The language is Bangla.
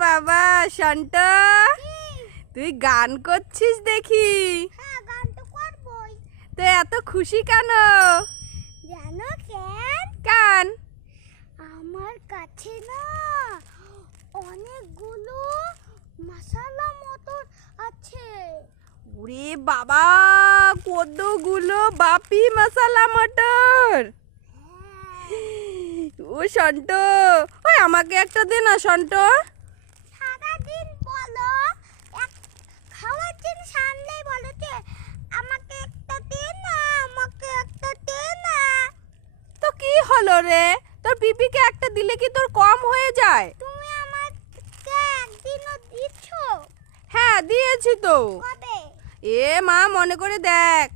বাবা শান্ত, তুই গান করছিস দেখি। হ্যাঁ, গান তো করবই। তো এত খুশি কেন? জানো কেন? কেন? আমার কাছে না অনেকগুলো মশলা মটর আছে। ওরে বাবা, কতগুলো বাপি মশলা মটর! ও শান্ত, ওই আমাকে একটা দে না শান্ত। সারাদিন বলো, খাওয়ার জিনিস আনলেই বলো যে আমাকে একটা দে না, আমাকে একটা দে না। তো কি হলো রে? তোর পিপিকে একটা দিলে কি তোর কম হয়ে যায়? তুমি আমাকে একদিনও দিচ্ছ? হ্যাঁ দিয়েছি তো। কবে? এ মা, মনে করে দেখ।